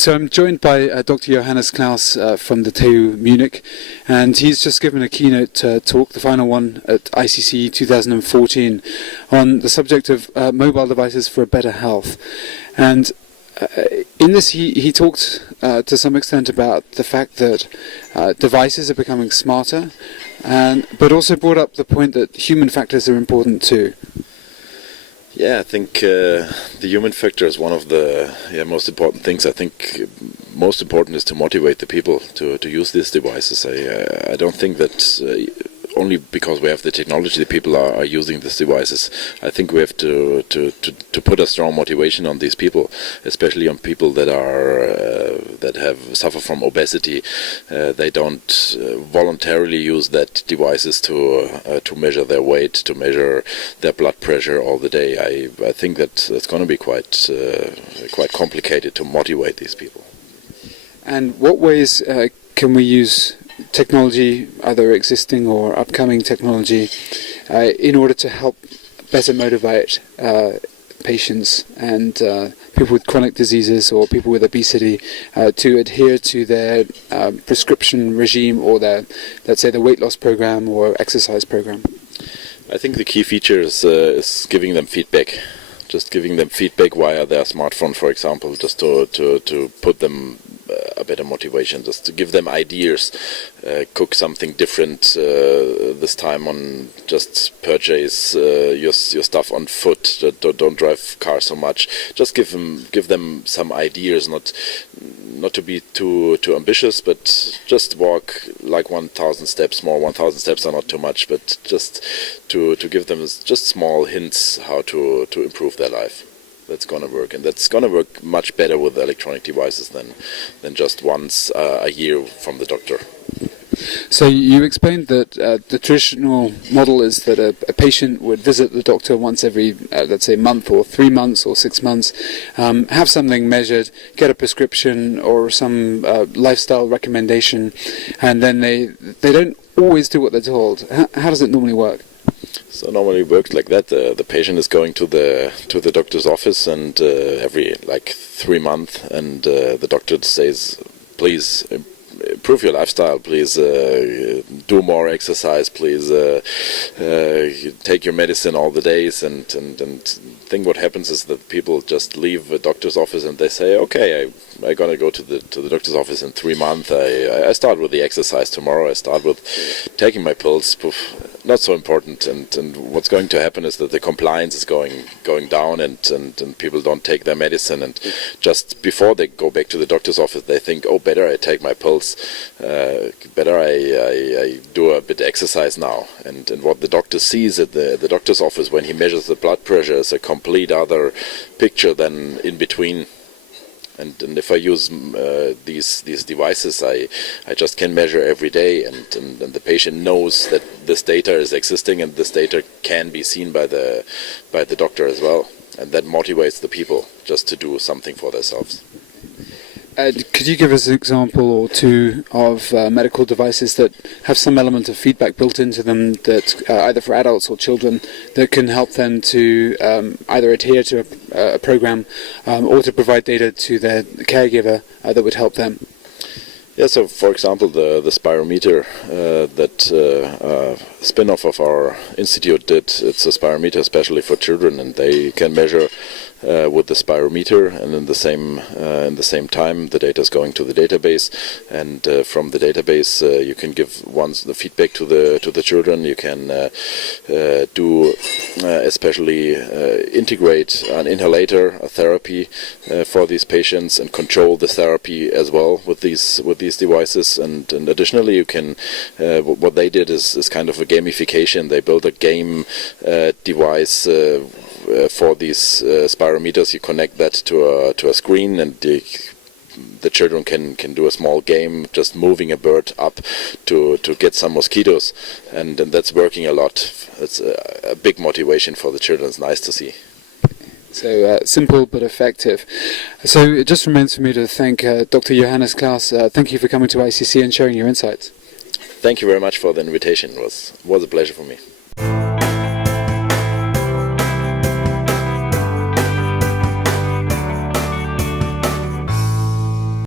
So I'm joined by Dr. Johannes Clauss from the TU Munich, and he's just given a keynote talk, the final one at ICC 2014, on the subject of mobile devices for a better health. And in this he talked to some extent about the fact that devices are becoming smarter, but also brought up the point that human factors are important too. Yeah, I think the human factor is one of the most important things. I think most important is to motivate the people to use these devices. I don't think that only because we have the technology the people are using these devices. I think we have to put a strong motivation on these people, especially on people that suffer from obesity. They don't voluntarily use that devices to measure their weight, to measure their blood pressure all the day. I think that it's going to be quite complicated to motivate these people. And what ways can we use technology, either existing or upcoming technology, in order to help better motivate patients and people with chronic diseases or people with obesity to adhere to their prescription regime or their, let's say, the weight loss program or exercise program? I think the key feature is giving them feedback. Just giving them feedback via their smartphone, for example, just to put them a better motivation, just to give them ideas, cook something different this time on, just purchase your stuff on foot, don't drive car so much. Just give them some ideas, not to be too ambitious, but just walk like 1,000 steps more. 1,000 steps are not too much, but just to give them just small hints how to improve their life. That's going to work, and that's going to work much better with electronic devices than just once a year from the doctor. So you explained that the traditional model is that a patient would visit the doctor once every, let's say, month or 3 months or 6 months, have something measured, get a prescription or some lifestyle recommendation, and then they don't always do what they're told. How does it normally work? So normally it works like that. The patient is going to the doctor's office, and every 3 months, and the doctor says, please improve your lifestyle, please do more exercise, please take your medicine all the days, and think what happens is that people just leave the doctor's office and they say, okay, I'm gonna go to the doctor's office in 3 months. I start with the exercise tomorrow. I start with taking my pills. Poof. Not so important, and what's going to happen is that the compliance is going down, and people don't take their medicine, and just before they go back to the doctor's office they think, oh, better I take my pills, better I do a bit of exercise now, and what the doctor sees at the doctor's office when he measures the blood pressure is a complete other picture than in between. And if I use these devices, I just can measure every day, and the patient knows that this data is existing, and this data can be seen by the doctor as well, and that motivates the people just to do something for themselves. Could you give us an example or two of medical devices that have some element of feedback built into them, that either for adults or children, that can help them to either adhere to a program or to provide data to their caregiver that would help them? Yeah, so for example, the spirometer that spin-off of our institute did, it's a spirometer especially for children, and they can measure with the spirometer, and in the same time the data is going to the database, and from the database you can give once the feedback to the children. You can do especially integrate an inhalator, a therapy for these patients, and control the therapy as well with these devices. And additionally, you can what they did is kind of a gamification. They built a game device for these spirometers. You connect that to a screen, and the children can do a small game, just moving a bird up to get some mosquitoes, and that's working a lot. It's a big motivation for the children. It's nice to see. So simple but effective. So it just remains for me to thank Dr. Johannes Clauss. Thank you for coming to ICC and sharing your insights. Thank you very much for the invitation. It was a pleasure for me.